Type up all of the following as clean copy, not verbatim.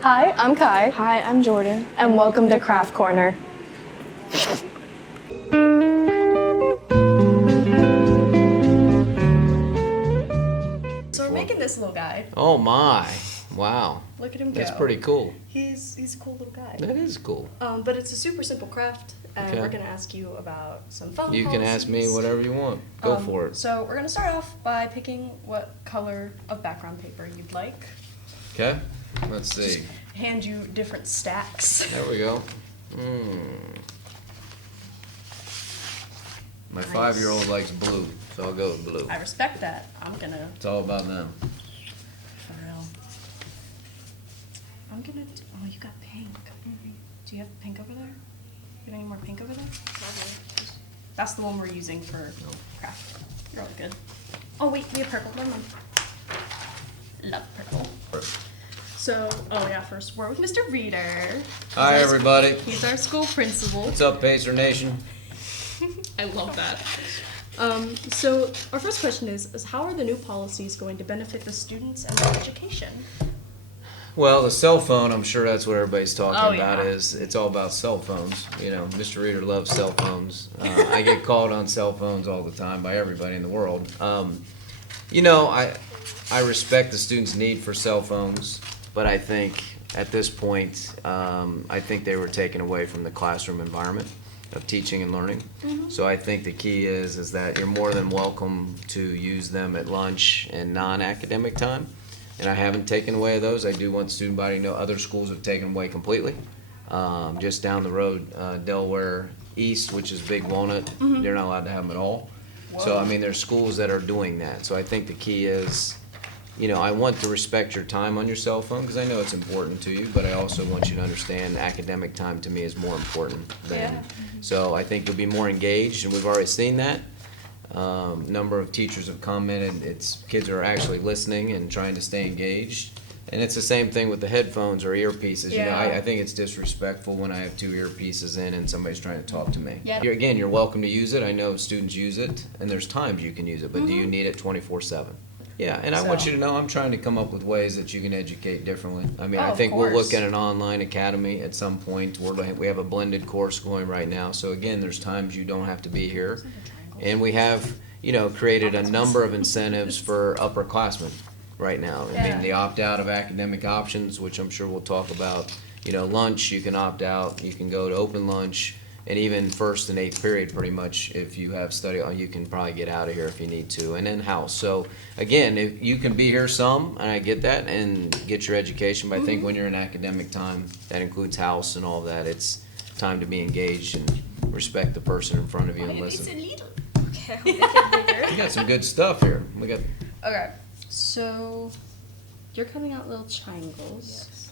Hi, I'm Kai, Hi, I'm Jordan. and welcome to Craft Corner. So we're making this little guy. Oh my, wow. Look at him go. That's pretty cool. He's a cool little guy. That is cool. But it's a super simple craft, and Okay. we're gonna ask you about some phone You can ask me policies. whatever you want. Go for it. So we're gonna start off by picking what color of background paper you'd like. Okay, let's see. Hand you different stacks. There we go. My 5-year-old likes blue, so I'll go with blue. I respect that. I'm gonna, It's all about them. for real. Oh, you got pink. Do you have pink over there? You have any more pink over there? That's the one we're using for craft. You're all good. Oh wait, we have purple. Never mind. Love purple. So, first we're with Mr. Reader. Hi, everybody. He's our school principal. What's up, Pacer Nation? I love that. So our first question is how are the new policies going to benefit the students and their education? Well, the cell phone, I'm sure that's what everybody's talking Oh, about, yeah. is it's all about cell phones. You know, Mr. Reader loves cell phones. I get called on cell phones all the time by everybody in the world. You know, I respect the students' need for cell phones, but I think at this point, I think they were taken away from the classroom environment of teaching and learning. So I think the key is that you're more than welcome to use them at lunch and non-academic time. And I haven't taken away those. I do want the student body to know other schools have taken away completely. Just down the road, Delaware East, which is Big Walnut, they're not allowed to have them at all. So, I mean, there's schools that are doing that. So I think the key is, you know, I want to respect your time on your cell phone because I know it's important to you, but I also want you to understand academic time to me is more important than. Yeah. So I think you'll be more engaged, and we've already seen that. Number of teachers have commented, kids are actually listening and trying to stay engaged. And it's the same thing with the headphones or earpieces. You know, Yeah. I think it's disrespectful when I have 2 earpieces in and somebody's trying to talk to me. Yep. You're welcome to use it. I know students use it, and there's times you can use it, but do you need it 24/7? Yeah, and I want you to know I'm trying to come up with ways that you can educate differently. I mean, I of think we'll look course. at an online academy at some point. We have a blended course going right now. So again, there's times you don't have to be here. And we have, you know, created a number of incentives for upperclassmen right now. I mean, Yeah. the opt-out of academic options, which I'm sure we'll talk about. You know, lunch, you can opt out, you can go to open lunch, and even first and eighth period, pretty much, if you have study, you can probably get out of here if you need to, and then house. So, again, if you can be here some, and I get that, and get your education, but I think when you're in academic time, that includes house and all that, it's time to be engaged and respect the person in front of you and listen. Okay, I'll make it bigger. We got some good stuff here. We got Okay, so you're cutting out little triangles. Yes.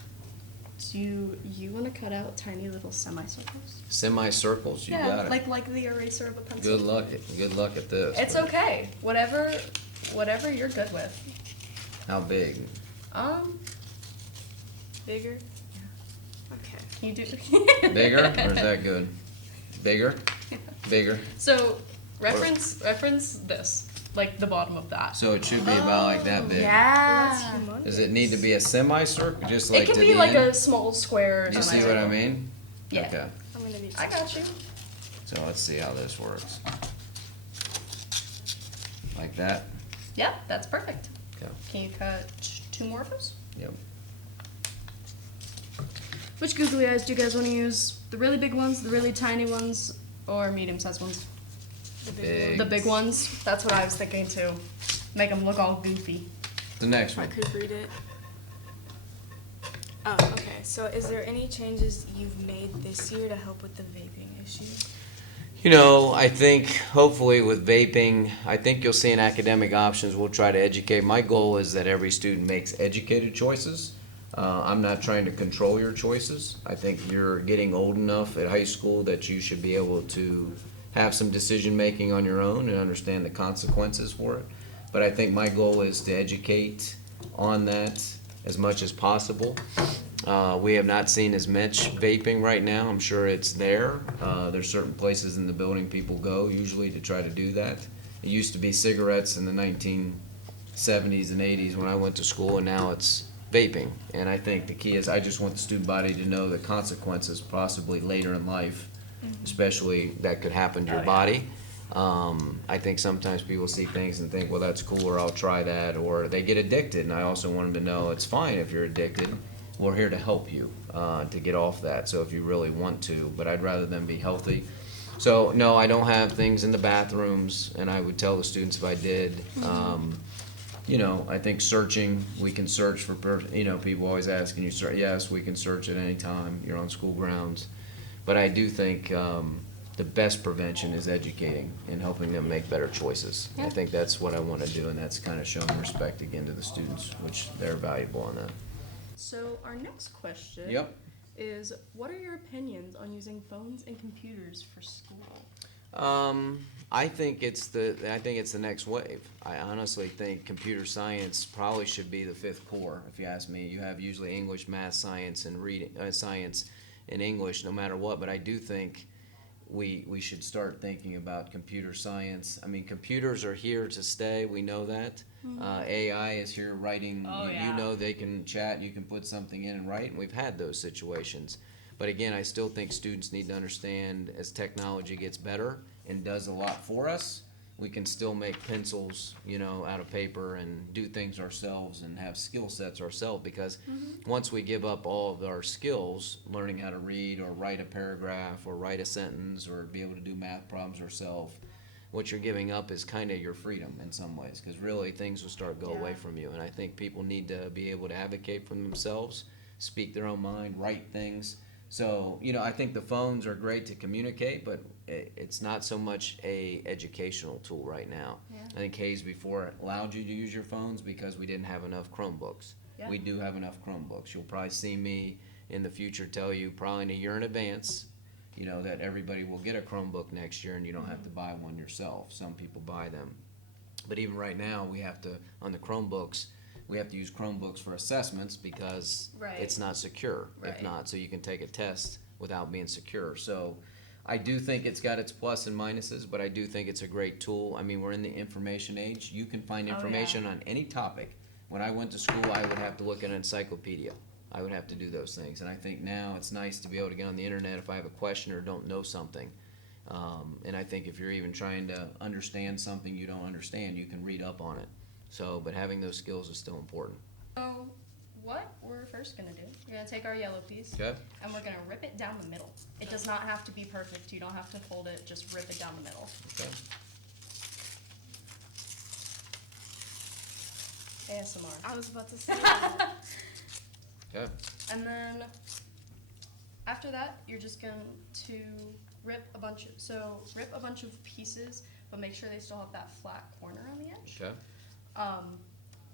Do you want to cut out tiny little semicircles? semicircles. You got it. like the eraser of a pencil. Good luck. Good luck at this. It's but okay. Whatever you're good with. How big? Bigger? Okay. Can you do? Bigger, or is that good? Bigger, bigger. So reference this, like the bottom of that. So it should be about like that big. Yeah. Humongous. Does it need to be a semicircle, just like It can to be the like end? a small square. Or You see something. what I mean? Yeah. Okay. I'm gonna be. I got you. So let's see how this works. Like that. Yeah, that's perfect. Okay. Can you cut 2 more of those? Yep. Which googly eyes do you guys want to use? The really big ones, the really tiny ones, or medium-sized ones? The Big. The big ones. That's what I was thinking too. Make them look all goofy. The next I one. could read it. Oh, okay. So, is there any changes you've made this year to help with the vaping issue? You know, I think hopefully with vaping, I think you'll see in academic options, we'll try to educate. My goal is that every student makes educated choices. I'm not trying to control your choices. I think you're getting old enough at high school that you should be able to have some decision making on your own and understand the consequences for it. But I think my goal is to educate on that as much as possible. We have not seen as much vaping right now. I'm sure it's there. There's certain places in the building people go usually to try to do that. It used to be cigarettes in the 1970s and 80s when I went to school, and now it's vaping. And I think the key is I just want the student body to know the consequences possibly later in life, especially that could happen to your body. I think sometimes people see things and think, well, that's cool, or I'll try that, or they get addicted. And I also want them to know it's fine if you're addicted. We're here to help you to get off that. So if you really want to, but I'd rather them be healthy. So no, I don't have things in the bathrooms, and I would tell the students if I did. You know, I think searching, we can search for, people always ask, can you search? Yes, we can search at any time. You're on school grounds. But I do think the best prevention is educating and helping them make better choices. I think that's what I want to do, and that's kind of showing respect again to the students, which they're valuable on that. So our next question Yep. is, what are your opinions on using phones and computers for school? I think it's the next wave. I honestly think computer science probably should be the fifth core. If you ask me, you have usually English, math, science, and reading, science and English, no matter what. But I do think we should start thinking about computer science. I mean, computers are here to stay. We know that. AI is here writing. You know they can chat. You can put something in and write. And we've had those situations. But again, I still think students need to understand as technology gets better and does a lot for us, we can still make pencils, out of paper and do things ourselves and have skill sets ourselves, because once we give up all of our skills, learning how to read or write a paragraph or write a sentence or be able to do math problems ourselves, what you're giving up is kind of your freedom in some ways, because really things will start to go away from you. And I think people need to be able to advocate for themselves, speak their own mind, write things. So, I think the phones are great to communicate, but it's not so much a educational tool right now. Yeah. I think Hayes before allowed you to use your phones because we didn't have enough Chromebooks. Yeah. We do have enough Chromebooks. You'll probably see me in the future tell you probably in a year in advance, that everybody will get a Chromebook next year and you don't have to buy one yourself. Some people buy them. But even right now, we have to, on the Chromebooks, we have to use Chromebooks for assessments because it's not secure. If not, so you can take a test without being secure. So I do think it's got its plus and minuses, but I do think it's a great tool. I mean, we're in the information age. You can find information on any topic. When I went to school, I would have to look at an encyclopedia. I would have to do those things. And I think now it's nice to be able to get on the internet if I have a question or don't know something. And I think if you're even trying to understand something you don't understand, you can read up on it. So, but having those skills is still important. So what we're first going to do, we're going to take our yellow piece Okay. and we're going to rip it down the middle. It does not have to be perfect. You don't have to fold it. Just rip it down the middle. Okay. ASMR. I was about to say that. Okay. And then after that, you're just going to rip a bunch of pieces, but make sure they still have that flat corner on the edge. Okay.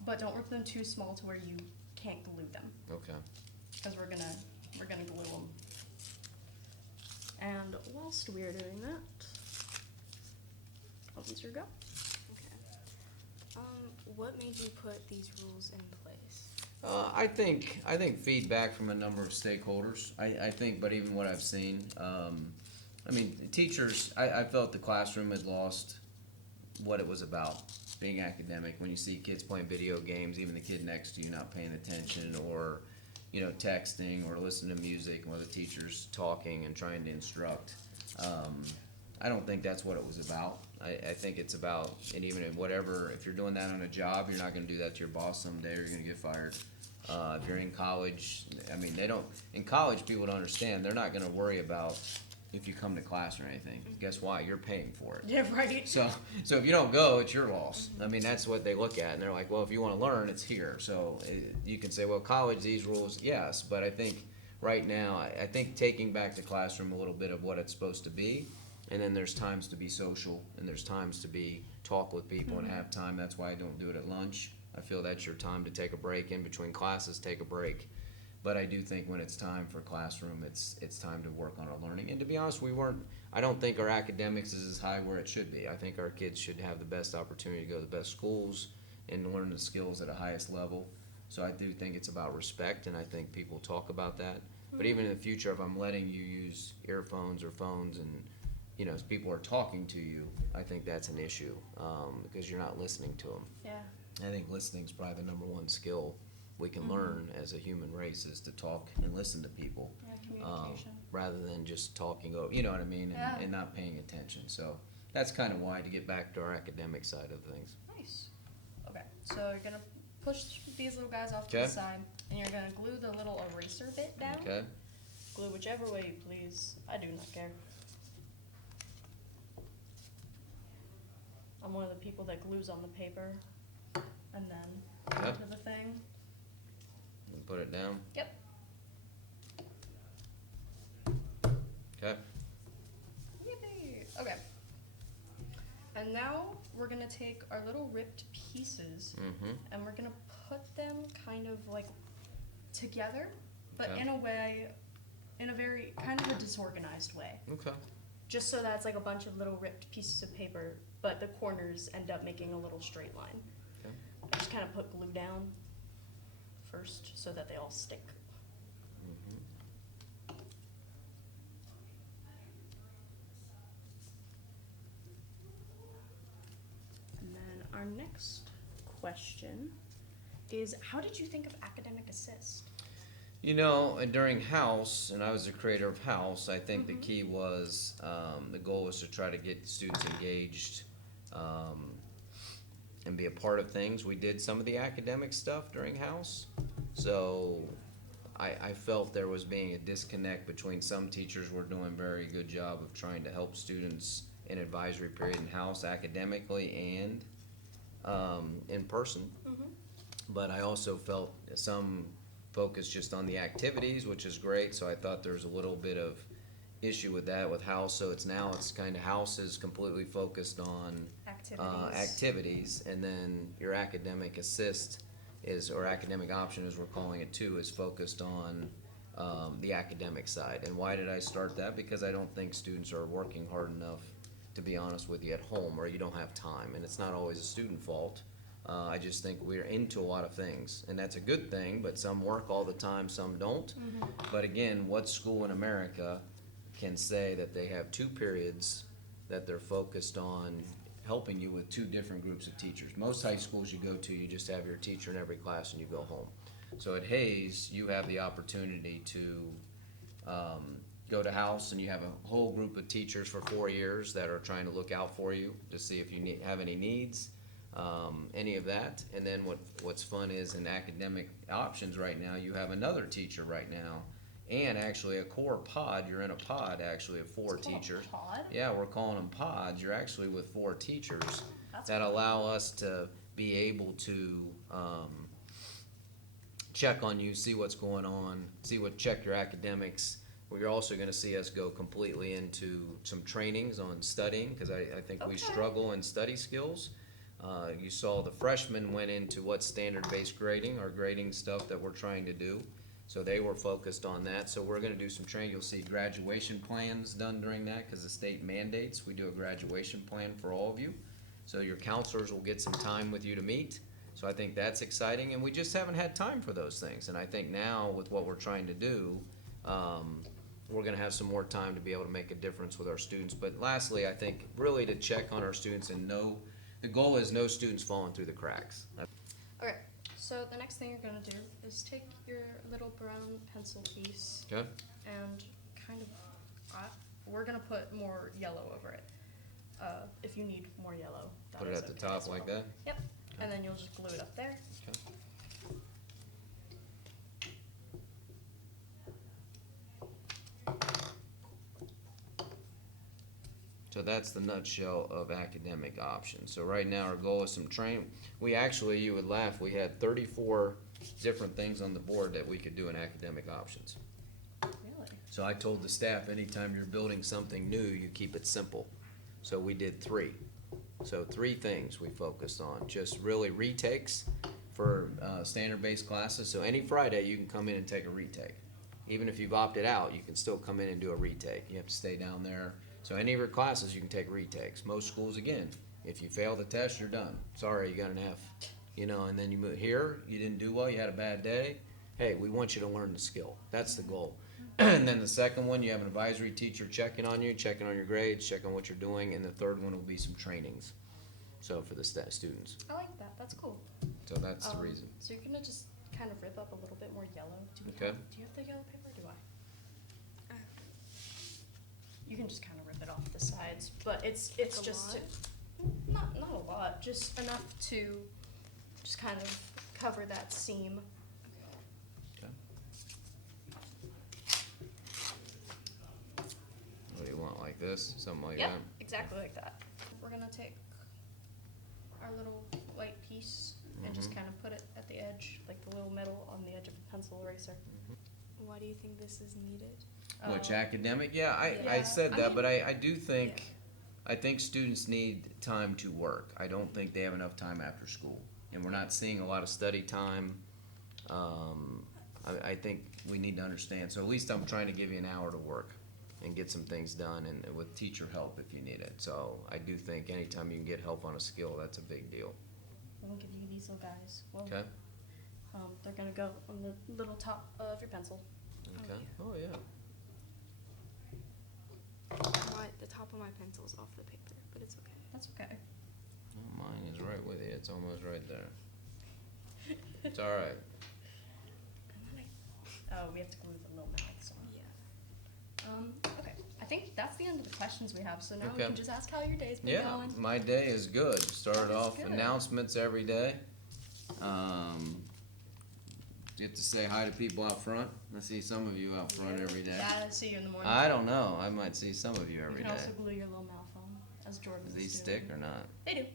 But don't rip them too small to where you can't glue them, Okay. because we're gonna glue them. And whilst we are doing that, opens your go. Okay. What made you put these rules in place? I think feedback from a number of stakeholders. I think, but even what I've seen, I mean, teachers. I felt the classroom had lost what it was about, being academic. When you see kids playing video games, even the kid next to you not paying attention, or texting or listening to music while the teacher's talking and trying to instruct. I don't think that's what it was about. I think it's about, and even in whatever, if you're doing that on a job, you're not going to do that to your boss someday, or you're going to get fired. If you're in college, I mean, in college, people don't understand. They're not going to worry about if you come to class or anything. Guess why? You're paying for it. Yeah, right. So if you don't go, it's your loss. I mean, that's what they look at, and they're like, well, if you want to learn, it's here. So you can say, well, college, these rules, yes, but I think right now, I think taking back the classroom a little bit of what it's supposed to be, and then there's times to be social, and there's times to be talk with people and have time. That's why I don't do it at lunch. I feel that's your time to take a break in between classes, take a break. But I do think when it's time for classroom, it's time to work on our learning. And to be honest, I don't think our academics is as high where it should be. I think our kids should have the best opportunity to go to the best schools and learn the skills at the highest level. So I do think it's about respect, and I think people talk about that. But even in the future, if I'm letting you use earphones or phones and as people are talking to you, I think that's an issue because you're not listening to them. Yeah. I think listening is probably the number one skill we can learn as a human race is to talk and listen to people. Yeah, communication. Rather than just talking over, you know what I mean, Yeah. and not paying attention. So that's kind of why, to get back to our academic side of things. Nice. Okay, so you're gonna push these little guys off to the Okay. side, and you're gonna glue the little eraser bit down. Okay? Glue whichever way you please. I do not care. I'm one of the people that glues on the paper and then Okay. onto the thing. And put it down. Yep. Okay? Yippee! Okay. And now we're gonna take our little ripped pieces Mm-hmm. and we're gonna put them kind of like together, but Okay. in a way, in a very kind of a disorganized way. Okay. Just so that it's like a bunch of little ripped pieces of paper, but the corners end up making a little straight line. Okay. I just kind of put glue down first so that they all stick. Mm-hmm. And then our next question is, how did you think of academic assist? You know, and during House, and I was the creator of House, I think the key was, the goal was to try to get students engaged and be a part of things. We did some of the academic stuff during House, so I felt there was being a disconnect between some teachers were doing a very good job of trying to help students in advisory period in House academically and in person. But I also felt some focus just on the activities, which is great, so I thought there was a little bit of issue with that with House, so it's kind of House is completely focused on activities, and then your academic assist or academic option, as we're calling it too, is focused on the academic side. And why did I start that? Because I don't think students are working hard enough, to be honest with you, at home, or you don't have time, and it's not always a student fault. I just think we're into a lot of things, and that's a good thing, but some work all the time, some don't. But again, what school in America can say that they have 2 periods that they're focused on helping you with 2 different groups of teachers? Most high schools you go to, you just have your teacher in every class and you go home. So at Hayes, you have the opportunity to go to House, and you have a whole group of teachers for 4 years that are trying to look out for you to see if you have any needs. Any of that. And then what's fun is in academic options right now, you have another teacher right now, and actually a core pod. You're in a pod actually of 4 It's called a teachers. pod? Yeah, we're calling them pods. You're actually with 4 teachers That's that cool. allow us to be able to check on you, see what's going on, check your academics. You're also going to see us go completely into some trainings on studying, because I think we Okay. struggle in study skills. You saw the freshmen went into what's standard-based grading, or grading stuff that we're trying to do. So they were focused on that. So we're gonna do some training. You'll see graduation plans done during that, because the state mandates we do a graduation plan for all of you. So your counselors will get some time with you to meet. So I think that's exciting, and we just haven't had time for those things. And I think now with what we're trying to do, we're gonna have some more time to be able to make a difference with our students. But lastly, I think really to check on our students and the goal is no students falling through the cracks. Okay, so the next thing you're gonna do is take your little brown pencil piece Okay? and kind of, we're gonna put more yellow over it. If you need more yellow, that Put it is at the okay top as like well. that? Yep, and then you'll just glue it up there. Okay. So that's the nutshell of academic options. So right now our goal is some training. You would laugh, we had 34 different things on the board that we could do in academic options. Really? So I told the staff, anytime you're building something new, you keep it simple. So we did 3. So 3 things we focused on, just really retakes for standard-based classes. So any Friday, you can come in and take a retake. Even if you've opted out, you can still come in and do a retake. You have to stay down there. So any of your classes, you can take retakes. Most schools, again, if you fail the test, you're done. Sorry, you got an F. And then you move here, you didn't do well, you had a bad day. Hey, we want you to learn the skill. That's the goal. And then the second one, you have an advisory teacher checking on you, checking on your grades, checking on what you're doing. And the third one will be some trainings. So for the students. I like that, that's cool. So that's the reason. So you're gonna just kind kind of rip up a little bit more yellow. Do Okay. you have the yellow paper or do I? Uh, You can just kind of rip it off the sides, but it's a just lot? not a lot, just enough to just kind of cover that seam. Okay. What do you want, like this? Something like Yep, that? exactly like that. We're gonna take our little white piece and just Mhm. kind of put it at the edge, like the little metal on the edge of a pencil eraser. Why do you think this is needed? Which Um, academic? Yeah, I Yeah, said I that, mean- but I do think, Yeah. I think students need time to work. I don't think they have enough time after school. And we're not seeing a lot of study time. I think we need to understand. So at least I'm trying to give you an hour to work and get some things done and with teacher help if you need it. So I do think anytime you can get help on a skill, that's a big deal. We'll give you these little guys. Well, Okay? they're gonna go on the little top of your pencil. Okay. Oh, yeah. The top of my pencil's off the paper, but it's okay. That's okay. Oh, mine is right with you. It's almost right there. It's all right. Oh, we have to glue the little mouths on. Yeah. Okay. I think that's the end of the questions we have. So now we Okay. can just ask how your day's been Yeah, going. my day is good. Started That is off good. announcements every day. Get to say hi to people out front. I see some of you out front every day. Yeah, I see you in the morning. I don't know. I might see some of you You every can also day. glue your little mouth on, as Jordan Do was these doing. stick or not? They do.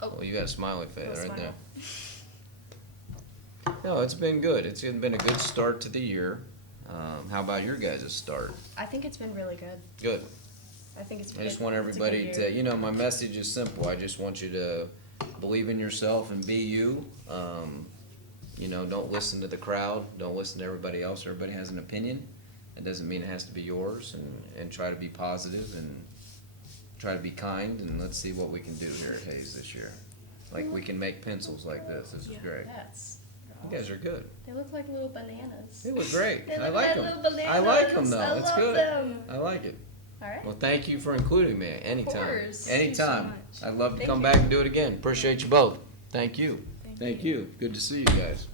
Oh, you got a smiley face Little right there. smile. No, it's been good. It's been a good start to the year. How about your guys' start? I think it's been really good. Good. I think it's. I just want it's a good everybody to, year. my message is simple. I just want you to believe in yourself and be you. Don't listen to the crowd. Don't listen to everybody else. Everybody has an opinion. It doesn't mean it has to be yours. And try to be positive and try to be kind. And let's see what we can do here at Hayes this year. Like we can make pencils like this. This is Yeah. great. That's. You guys are good. They look like little bananas. It was great. They I look like like them. little bananas. I like them though. I It's love good. them. I like it. All right. Well, thank you for including me anytime. course. Thank you so Anytime. much. I'd love to Thank come you. back and do it again. Appreciate you both. Thank you. Thank Thank you. Good to see you guys.